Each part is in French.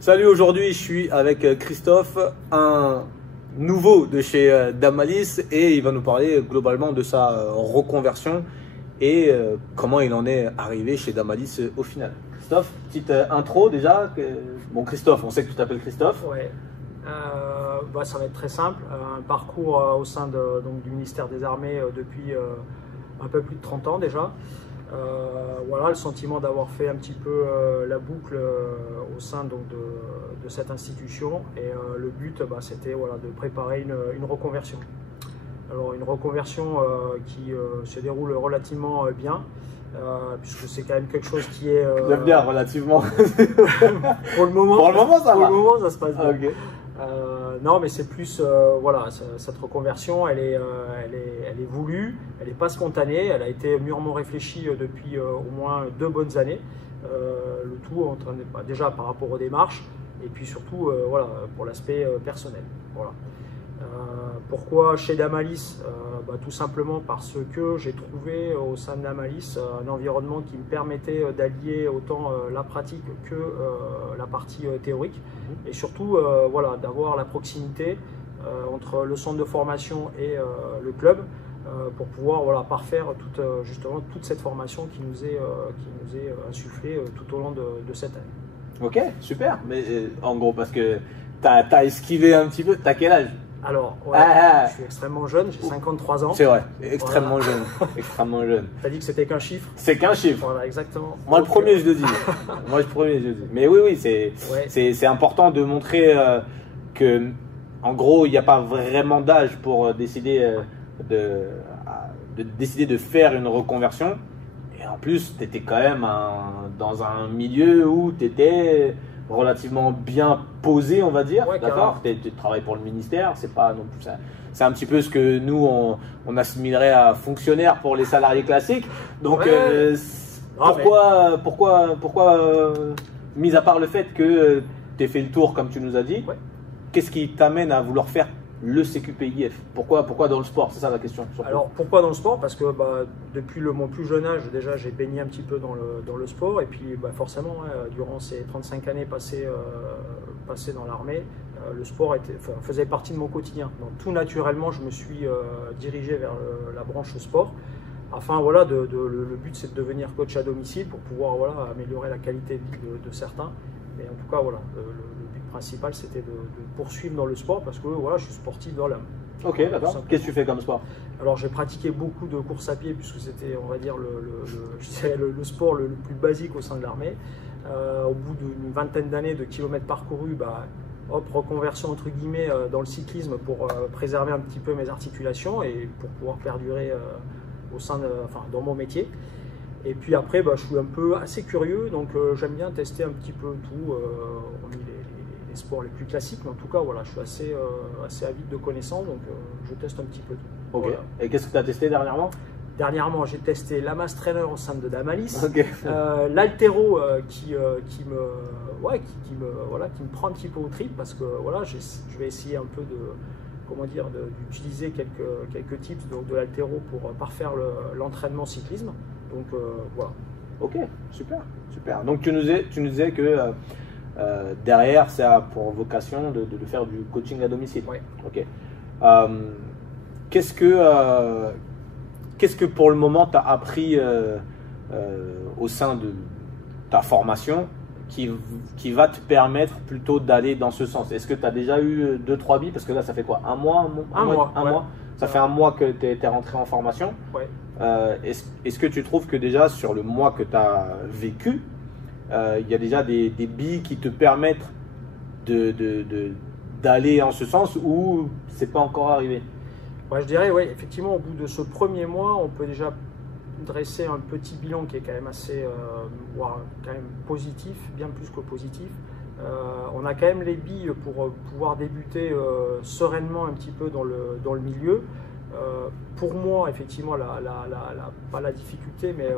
Salut, aujourd'hui je suis avec Christophe, un nouveau de chez Damalis, et il va nous parler globalement de sa reconversion et comment il en est arrivé chez Damalis au final. Christophe, petite intro déjà. Bon, Christophe, on sait que tu t'appelles Christophe. Ouais. Ça va être très simple. Un parcours au sein du ministère des Armées depuis un peu plus de 30 ans déjà. Voilà, le sentiment d'avoir fait un petit peu la boucle au sein de cette institution, et le but c'était de préparer une reconversion. Alors une reconversion qui se déroule relativement bien, puisque c'est quand même quelque chose qui est... J'aime bien relativement. Pour le moment, ça va. Pour le moment ça se passe bien. Okay. Non, mais c'est plus, voilà, cette reconversion, elle est voulue, elle n'est pas spontanée, elle a été mûrement réfléchie depuis au moins 2 bonnes années. Le tout en train de, déjà par rapport aux démarches, et puis surtout voilà, pour l'aspect personnel. Voilà. Pourquoi chez Damalis? Tout simplement parce que j'ai trouvé au sein de Damalis un environnement qui me permettait d'allier autant la pratique que la partie théorique, et surtout voilà, d'avoir la proximité entre le centre de formation et le club pour pouvoir voilà, justement toute cette formation qui nous est insufflée tout au long de cette année. Ok, super. Mais en gros, parce que tu as esquivé un petit peu, tu as quel âge? Alors, ouais, je suis extrêmement jeune, j'ai 53 ans. C'est vrai, extrêmement jeune. Extrêmement jeune. Tu as dit que c'était qu'un chiffre? C'est qu'un chiffre. Voilà, exactement. Moi, le premier, je le dis. Moi, le premier, je le dis. Mais oui, c'est important de montrer que, en gros, il n'y a pas vraiment d'âge pour décider de faire une reconversion. Et en plus, tu étais quand même dans un milieu où tu étais relativement bien posé, on va dire, ouais, d'accord. Tu travailles pour le ministère, c'est pas non plus ça. C'est un petit peu ce que nous on assimilerait à fonctionnaire pour les salariés classiques. Donc ouais. Pourquoi mis à part le fait que tu aies fait le tour comme tu nous as dit, ouais. Qu'est-ce qui t'amène à vouloir faire le CQPIF? Pourquoi dans le sport? C'est ça la question. Surtout. Alors pourquoi dans le sport? Parce que depuis mon plus jeune âge, déjà j'ai baigné un petit peu dans le sport, et puis forcément, durant ces 35 années passées dans l'armée, le sport faisait partie de mon quotidien. Donc tout naturellement, je me suis dirigé vers la branche sport. Afin, voilà, le but c'est de devenir coach à domicile pour pouvoir voilà, améliorer la qualité de vie de certains. Mais en tout cas, voilà, le but principal c'était de poursuivre dans le sport, parce que voilà, je suis sportif dans l'âme. Ok, d'accord. Qu'est-ce que tu fais comme sport? Alors j'ai pratiqué beaucoup de courses à pied, puisque c'était, on va dire, le sport le plus basique au sein de l'armée. Au bout d'une vingtaine d'années de kilomètres parcourus, reconversion entre guillemets dans le cyclisme pour préserver un petit peu mes articulations et pour pouvoir perdurer dans mon métier. Et puis après, je suis un peu assez curieux, donc j'aime bien tester un petit peu tout, hormis les sports les plus classiques, mais en tout cas, voilà, je suis assez avide de connaissances, donc je teste un petit peu tout. Ok. Voilà. Et qu'est-ce que tu as testé dernièrement? Dernièrement, j'ai testé la Mass Trainer au sein de Damalis, okay. l'Altero qui me prend un petit peu au trip, parce que voilà, je vais essayer un peu d'utiliser quelques tips de l'Altero pour parfaire l'entraînement cyclisme. Donc voilà. Ok, super. Donc tu nous disais que derrière, ça a pour vocation de faire du coaching à domicile. Oui. Ok. Qu'est-ce que pour le moment tu as appris au sein de ta formation qui va te permettre plutôt d'aller dans ce sens? Est-ce que tu as déjà eu 2-3 billes? Parce que là, ça fait quoi? Un mois. Ça fait un mois que tu es rentré en formation. Ouais. Est-ce que tu trouves que déjà sur le mois que tu as vécu, il y a déjà des billes qui te permettent d'aller en ce sens, ou c'est pas encore arrivé? Je dirais, oui, effectivement, au bout de ce premier mois, on peut déjà dresser un petit bilan qui est quand même assez quand même positif, bien plus que positif. On a quand même les billes pour pouvoir débuter sereinement un petit peu dans le milieu. Pour moi, effectivement, pas la difficulté, mais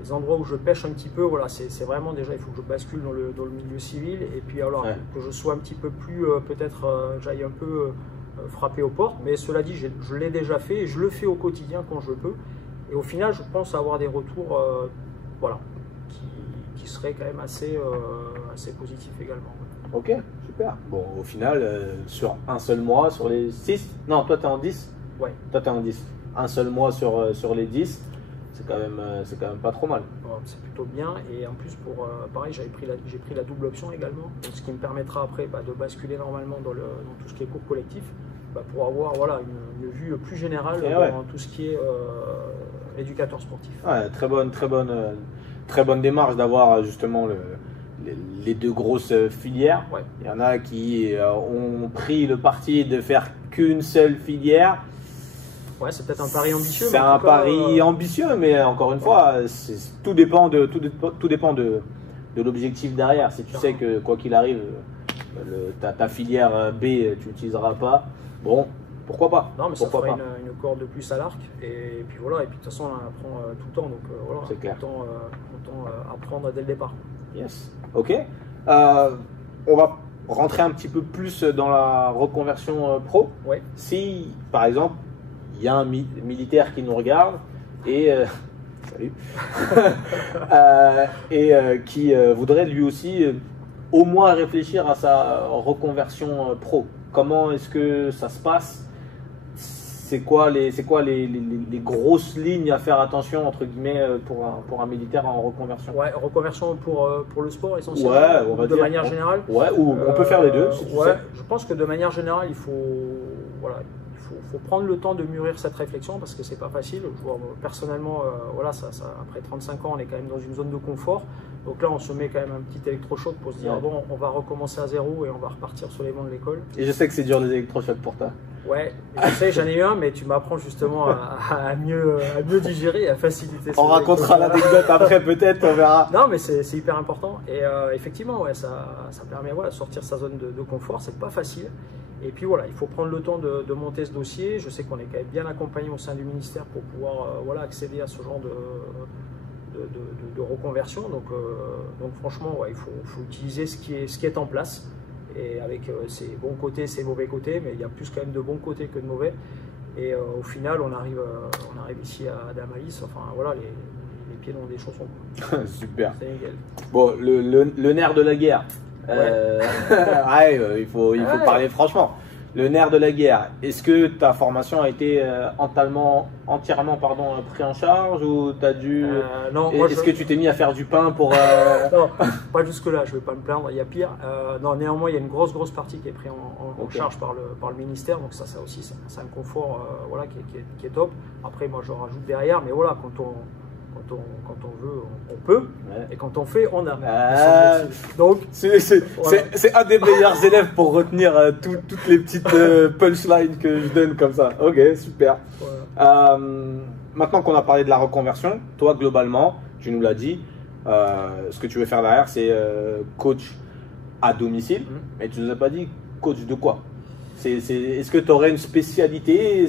les endroits où je pêche un petit peu, voilà, c'est vraiment déjà, il faut que je bascule dans le milieu civil, et puis alors ouais. Que je sois un petit peu plus, peut-être, j'aille un peu frapper aux portes, mais cela dit, je l'ai déjà fait, et je le fais au quotidien quand je peux, et au final, je pense avoir des retours voilà, qui qui serait quand même assez positif également. Ok, super. Bon, au final, sur un seul mois, sur les 6, non, toi tu es en 10. Ouais. Toi tu es en 10. Un seul mois sur les 10, c'est quand même pas trop mal. C'est plutôt bien, et en plus, pareil, j'ai pris la double option également, donc ce qui me permettra après de basculer normalement dans tout ce qui est cours collectif, pour avoir voilà, une vue plus générale dans tout ce qui est éducateur sportif. Ouais, très bonne démarche d'avoir justement les deux grosses filières. Ouais. Il y en a qui ont pris le parti de faire qu'une seule filière. Ouais, c'est peut-être un pari ambitieux. C'est un pari ambitieux, mais encore une fois, tout dépend de l'objectif derrière. Si tu sais que quoi qu'il arrive, ta filière B, tu l'utiliseras pas, bon, pourquoi pas? Non, mais ça fera une corde de plus à l'arc. Et puis voilà, et puis de toute façon, on apprend tout le temps. Donc voilà, c'est clair. Autant apprendre dès le départ. Yes. Ok. On va rentrer un petit peu plus dans la reconversion pro. Ouais. Si, par exemple, il y a un militaire qui nous regarde et salut qui voudrait lui aussi au moins réfléchir à sa reconversion pro. Comment est-ce que ça se passe? C'est quoi les grosses lignes à faire attention entre guillemets pour un militaire en reconversion? Ouais, reconversion pour le sport essentiellement. Ouais, on va de manière générale. Ouais, ou on peut faire les deux. Si tu sais. Je pense que de manière générale, il faut prendre le temps de mûrir cette réflexion parce que c'est pas facile. Personnellement, voilà, après 35 ans, on est quand même dans une zone de confort. Donc là, on se met quand même un petit électrochoc pour se dire bon, on va recommencer à zéro et on va repartir sur les bancs de l'école. Et je sais que c'est dur les électrochocs pour toi. Ouais, je sais, j'en ai eu un, mais tu m'apprends justement à mieux digérer et à faciliter. On racontera l'anecdote après, peut-être, on verra. Non, mais c'est hyper important. Et effectivement, ouais, ça permet de sortir sa zone de confort. C'est pas facile. Et puis voilà, il faut prendre le temps de monter ce dossier. Je sais qu'on est quand même bien accompagné au sein du ministère pour pouvoir accéder à ce genre de reconversion. Donc franchement, ouais, il faut utiliser ce qui est en place. Et avec ses bons côtés, ses mauvais côtés, mais il y a plus quand même de bons côtés que de mauvais. Et au final, on arrive ici à Damalis, enfin voilà, les pieds dans des chaussons. Super. C'est nickel. Bon, le nerf de la guerre. Ouais. Il faut parler franchement. Le nerf de la guerre, est-ce que ta formation a été entièrement pris en charge ou t'as dû non, est-ce que tu t'es mis à faire du pain pour Non, pas jusque là, je vais pas me plaindre, il y a pire. Non, néanmoins, il y a une grosse partie qui est prise en charge par le ministère, donc ça aussi c'est un confort qui est top. Après moi je rajoute derrière, mais voilà, quand on veut, on peut, et quand on fait, on a. Donc, c'est un des meilleurs élèves pour retenir toutes les petites punchlines que je donne comme ça. Ok, super. Maintenant qu'on a parlé de la reconversion, toi globalement, tu nous l'as dit, ce que tu veux faire derrière, c'est coach à domicile, mais tu nous as pas dit coach de quoi? Est-ce que tu aurais une spécialité?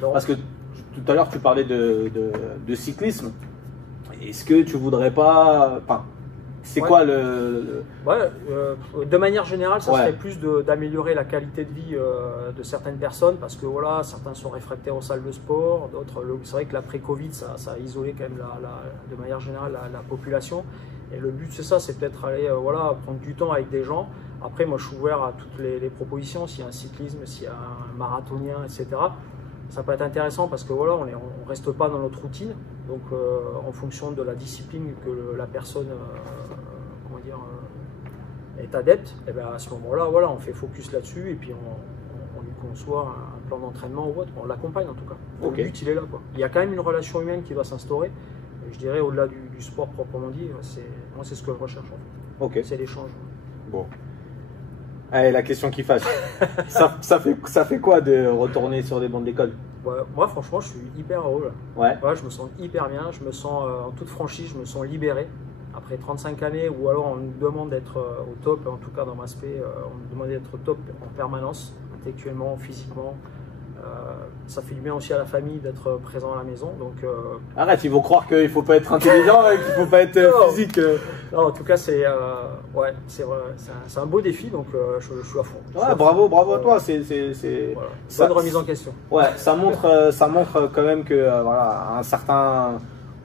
Parce que tout à l'heure, tu parlais de cyclisme. Est-ce que tu voudrais pas... Enfin, c'est quoi de manière générale, ça serait plus d'améliorer la qualité de vie de certaines personnes parce que voilà, certains sont réfractaires aux salles de sport, d'autres, c'est vrai que l'après-Covid, ça a isolé quand même de manière générale la population. Et le but, c'est ça, c'est peut-être aller prendre du temps avec des gens. Après, moi, je suis ouvert à toutes les propositions. S'il y a un cyclisme, s'il y a un marathonien, etc., ça peut être intéressant parce que voilà, on ne reste pas dans notre routine. Donc, en fonction de la discipline que la personne est adepte, et bien à ce moment-là, voilà, on fait focus là-dessus et puis on lui conçoit un plan d'entraînement ou autre. On l'accompagne en tout cas. Le but, il est là, quoi. Il y a quand même une relation humaine qui doit s'instaurer. Je dirais au-delà du sport proprement dit, moi c'est ce que je recherche en fait. C'est l'échange. Bon. Allez, la question qui fâche. ça fait quoi de retourner sur des bancs d'école? Moi franchement je suis hyper heureux là. Ouais. Je me sens hyper bien, je me sens en toute franchise, je me sens libéré. Après 35 années où alors on nous demande d'être au top, en tout cas dans mon aspect, on nous demande d'être au top en permanence, intellectuellement, physiquement. Ça fait du bien aussi à la famille d'être présent à la maison. Donc, arrête, ils vont croire qu'il ne faut pas être intelligent et qu'il ne faut pas être physique. Non, en tout cas, c'est un beau défi, donc je suis à fond. Bravo à toi. Bonne remise en question. Ouais, ça montre quand même que à un certain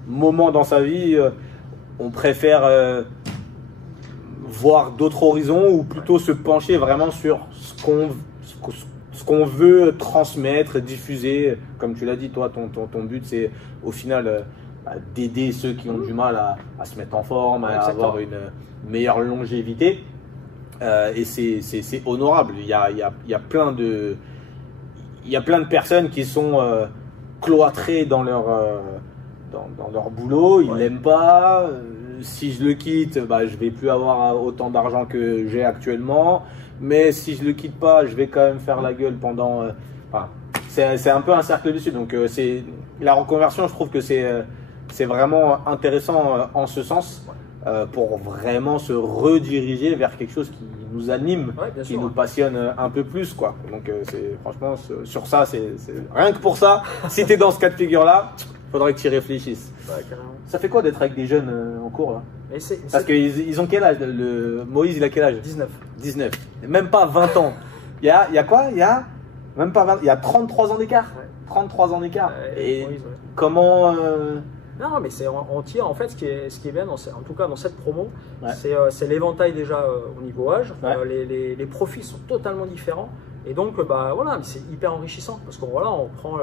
moment dans sa vie, on préfère voir d'autres horizons ou plutôt se pencher vraiment sur ce qu'on veut transmettre, diffuser. Comme tu l'as dit, toi, ton but, c'est au final d'aider ceux qui ont du mal à se mettre en forme, à avoir une meilleure longévité. Et c'est honorable. Il y a plein de personnes qui sont cloîtrées dans leur boulot, ils l'aiment pas. Si je le quitte, je vais plus avoir autant d'argent que j'ai actuellement. Mais si je le quitte pas, je vais quand même faire la gueule pendant. C'est un peu un cercle vicieux. Donc la reconversion, je trouve que c'est vraiment intéressant en ce sens. Pour vraiment se rediriger vers quelque chose qui nous anime, qui nous passionne un peu plus, quoi. Donc franchement, sur ça, rien que pour ça, si tu es dans ce cas de figure-là, il faudrait que tu y réfléchisses. Ça fait quoi d'être avec des jeunes en cours là? Parce qu'ils ont quel âge? Moïse, il a quel âge? 19. Même pas 20 ans. Il y a quoi? Il y a même pas 20, il y a 33 ans d'écart. 33 ans d'écart. Et Moïse, comment Non, mais on tire en fait ce qui est bien, en tout cas dans cette promo, c'est l'éventail déjà au niveau âge. Les profils sont totalement différents. Et donc, voilà, c'est hyper enrichissant parce qu'on on prend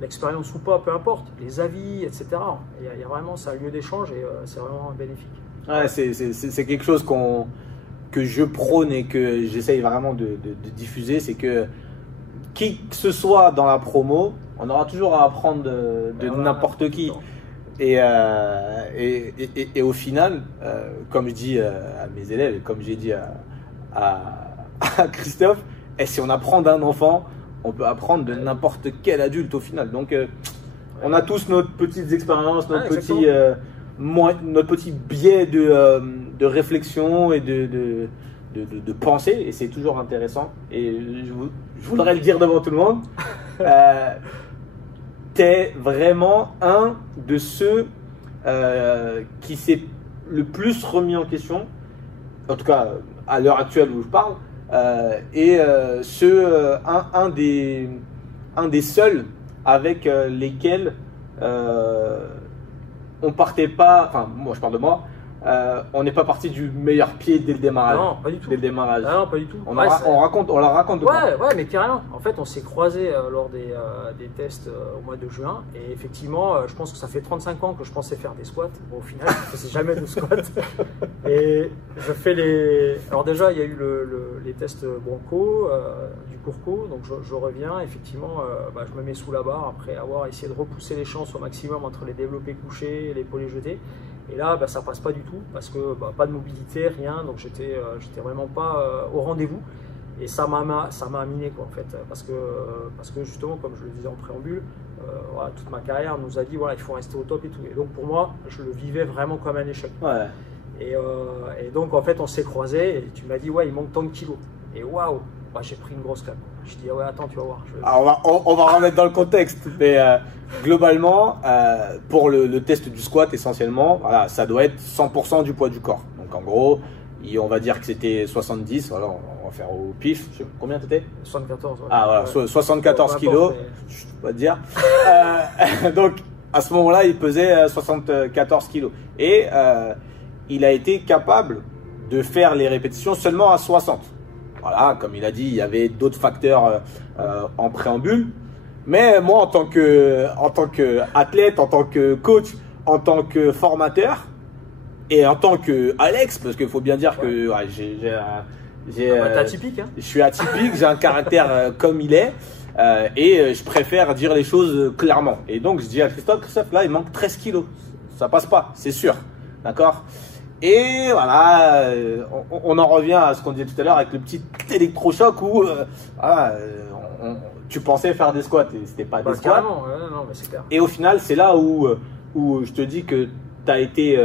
l'expérience ou pas, peu importe, les avis, etc. Il y a vraiment, c'est un lieu d'échange et c'est vraiment bénéfique. Ouais, c'est quelque chose que je prône et que j'essaye vraiment de diffuser, c'est que qui que ce soit dans la promo, on aura toujours à apprendre de n'importe qui. Et au final, comme je dis à mes élèves, et comme j'ai dit à Christophe, et si on apprend d'un enfant, on peut apprendre de n'importe quel adulte au final. Donc, on a tous nos petites expériences, notre petit biais de réflexion et de pensée, et c'est toujours intéressant. Et je voudrais le dire devant tout le monde. T'es vraiment un de ceux qui s'est le plus remis en question, en tout cas à l'heure actuelle où je parle, et un des seuls avec lesquels on partait pas, enfin moi je parle de moi, on n'est pas parti du meilleur pied dès le démarrage. Non, pas du tout. Dès le démarrage. Non, pas du tout. On leur raconte. Ouais, mais carrément. En fait, on s'est croisés lors des tests au mois de juin. Et effectivement, je pense que ça fait 35 ans que je pensais faire des squats. Bon, au final, je ne faisais jamais de squats. Et je fais les. Alors, déjà, il y a eu les tests Bronco, du Courco. Donc, je reviens. Effectivement, je me mets sous la barre après avoir essayé de repousser les chances au maximum entre les développés couchés et les poids jetés. Et là, ça passe pas du tout parce que pas de mobilité, rien. Donc j'étais vraiment pas au rendez-vous. Et ça m'a miné quoi en fait parce que justement, comme je le disais en préambule, toute ma carrière nous a dit il faut rester au top et tout. Et donc pour moi, je le vivais vraiment comme un échec. Ouais. Et donc en fait, on s'est croisés et tu m'as dit il manque tant de kilos. Et waouh, j'ai pris une grosse claque. Je dis attends, tu vas voir. Alors, on va remettre dans le contexte, mais globalement, pour le test du squat essentiellement, voilà, ça doit être 100% du poids du corps. Donc en gros, on va dire que c'était 70. Voilà, on va faire au pif. Je sais, combien t'étais? 74. Ouais. Ah voilà, 74 kilos. Je peux pas te dire. Donc à ce moment-là, il pesait 74 kilos et il a été capable de faire les répétitions seulement à 60. Voilà, comme il a dit, il y avait d'autres facteurs en préambule. Mais moi, en tant qu'athlète, en tant que coach, en tant que formateur et en tant que Alex, parce qu'il faut bien dire que t'es atypique. Hein. Je suis atypique, j'ai un caractère comme il est et je préfère dire les choses clairement. Et donc, je dis à Christophe, là, il manque 13 kilos. Ça passe pas, c'est sûr. D'accord ? Et voilà, on en revient à ce qu'on disait tout à l'heure avec le petit électrochoc où tu pensais faire des squats et c'était pas des squats. Non, mais c'est clair. Et au final, c'est là où je te dis que tu as été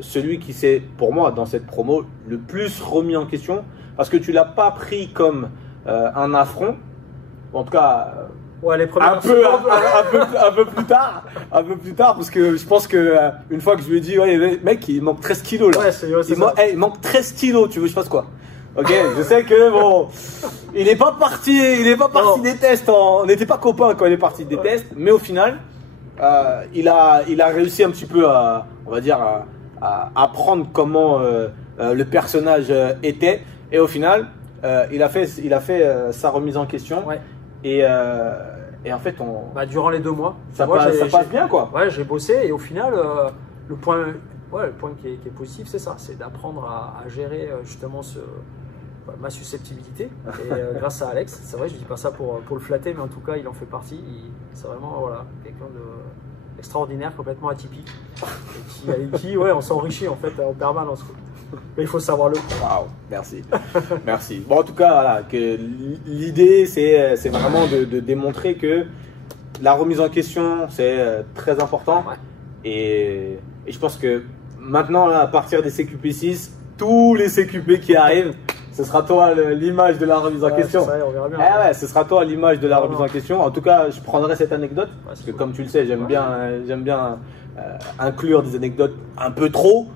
celui qui s'est, pour moi, dans cette promo, le plus remis en question parce que tu l'as pas pris comme un affront. En tout cas. Ouais, les un peu plus tard, parce que je pense que une fois que je lui ai dit, mec, il manque 13 kilos là. Ouais, il manque 13 kilos, tu veux que je fasse quoi? Ok, je sais que bon, il n'est pas parti des tests, on n'était pas copains quand il est parti des tests, mais au final, il a réussi un petit peu on va dire, apprendre comment le personnage était. Et au final, il a fait sa remise en question. Ouais. Et en fait, durant les 2 mois, ça passe bien, quoi. Ouais, j'ai bossé et au final, le point qui est positif, c'est ça, c'est d'apprendre à gérer justement ma susceptibilité. Et grâce à Alex, c'est vrai, je dis pas ça pour le flatter, mais en tout cas, il en fait partie. C'est vraiment quelqu'un d'extraordinaire, complètement atypique, et avec qui on s'enrichit en fait en permanence, quoi. Mais il faut savoir le faire. Waouh, merci. Merci. Bon, en tout cas, voilà, que l'idée, c'est vraiment de démontrer que la remise en question, c'est très important. Ouais. Et je pense que maintenant, là, à partir des CQP6, tous les CQP qui arrivent, ce sera toi l'image de la remise en question. Ça, on verra bien. Ouais, ce sera toi l'image de la remise en question. En tout cas, je prendrai cette anecdote, parce que comme tu le sais, j'aime bien inclure des anecdotes un peu trop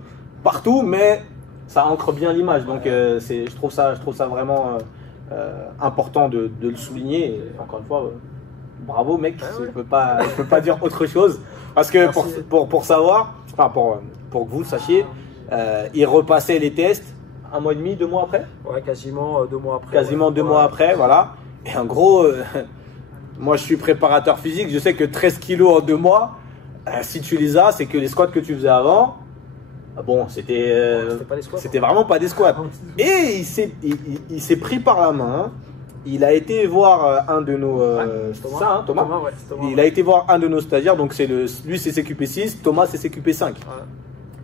partout, mais ça ancre bien l'image. Donc je trouve ça vraiment important de le souligner. Et encore une fois, bravo mec, je peux pas dire autre chose. Parce que pour savoir, enfin pour que vous le sachiez, il repassait les tests 1 mois et demi, 2 mois après. Ouais, quasiment 2 mois après. Quasiment 2 mois après, voilà. Et en gros, moi je suis préparateur physique, je sais que 13 kilos en 2 mois, si tu les as, c'est que les squats que tu faisais avant, bon, c'était vraiment pas des squats. Et il s'est pris par la main. Il a été voir un de nos Thomas. Il a été voir un de nos stagiaires. Donc lui c'est CQP6, Thomas c'est CQP5. Ouais.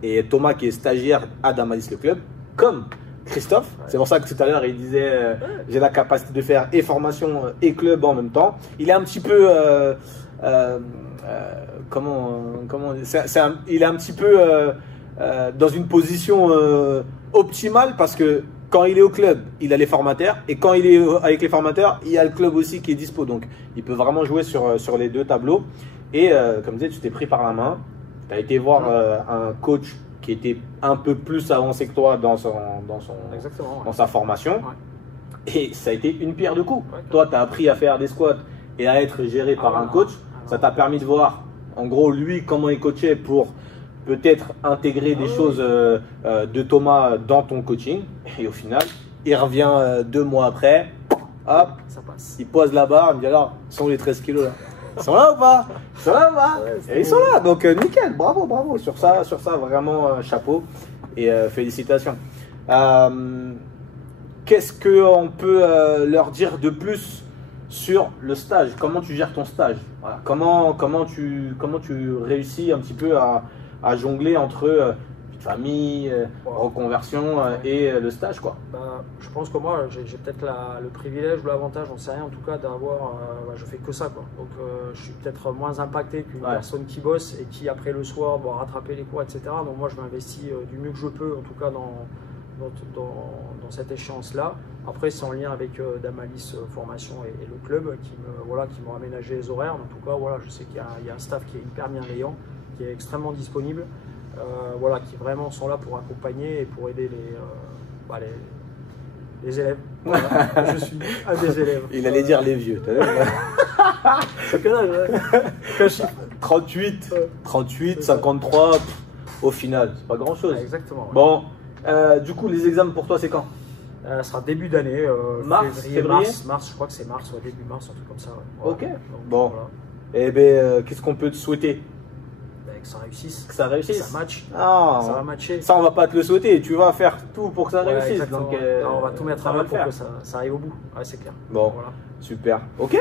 Et Thomas qui est stagiaire à Damalis le club, comme Christophe. Ouais. C'est pour ça que tout à l'heure il disait j'ai la capacité de faire et formation et club en même temps. Il est un petit peu il est un petit peu dans une position optimale, parce que quand il est au club, il a les formateurs, et quand il est avec les formateurs, il y a le club aussi qui est dispo. Donc il peut vraiment jouer sur les 2 tableaux. Et comme je disais, tu t'es pris par la main, tu as été voir un coach qui était un peu plus avancé que toi dans sa formation. Ouais. Et ça a été une pierre de coups. Ouais, toi, tu as appris à faire des squats et à être géré par un coach. Ça t'a permis de voir en gros lui comment il coachait pour peut-être intégrer des choses de Thomas dans ton coaching. Et au final, il revient 2 mois après, hop, ça passe. Il pose la barre, il me dit alors, sont les 13 kilos là? Ils sont là ou pas? Ils sont là ou pas? Et ils sont là, donc nickel, bravo. Sur ça vraiment chapeau et félicitations. Qu'est-ce qu'on peut leur dire de plus sur le stage? Comment tu gères ton stage? Voilà. Comment tu réussis un petit peu à jongler entre famille, reconversion et le stage, quoi? Je pense que moi j'ai peut-être le privilège ou l'avantage, on sait rien en tout cas, d'avoir je fais que ça, quoi. Donc je suis peut-être moins impacté qu'une personne qui bosse et qui après le soir doit rattraper les cours, etc. Donc moi je m'investis du mieux que je peux, en tout cas dans cette échéance là. Après c'est en lien avec Damalis Formation et le club qui m'ont aménagé les horaires. En tout cas je sais qu'il y a un staff qui est hyper bienveillant, qui est extrêmement disponible, qui vraiment sont là pour accompagner et pour aider les élèves. Voilà. Je suis un des élèves. Il allait dire les vieux, t'as vu? C'est quel âge? 38, 53, au final, c'est pas grand chose. Exactement. Ouais. Bon, du coup, les examens pour toi, c'est quand? Ça sera début d'année, février, mars, je crois que c'est mars, début mars, un truc comme ça. Ouais. Ok, donc, bon. Voilà. Eh bien, qu'est-ce qu'on peut te souhaiter? Que ça réussisse. Que ça réussisse. Ça match. Ah, ça va matcher. Ça, on va pas te le souhaiter. Tu vas faire tout pour que ça réussisse. Donc, on va tout mettre à l'heure pour que ça arrive au bout. Ouais, c'est clair. Bon, voilà. Super. Ok.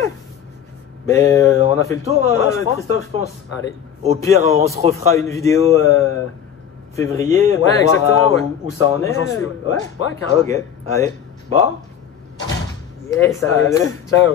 Mais on a fait le tour, Christophe, je pense. Allez. Au pire, on se refera une vidéo février pour voir où ça en est. J'en suis. Ouais, carrément. Ok. Allez. Bon. Yes, allez. Ciao.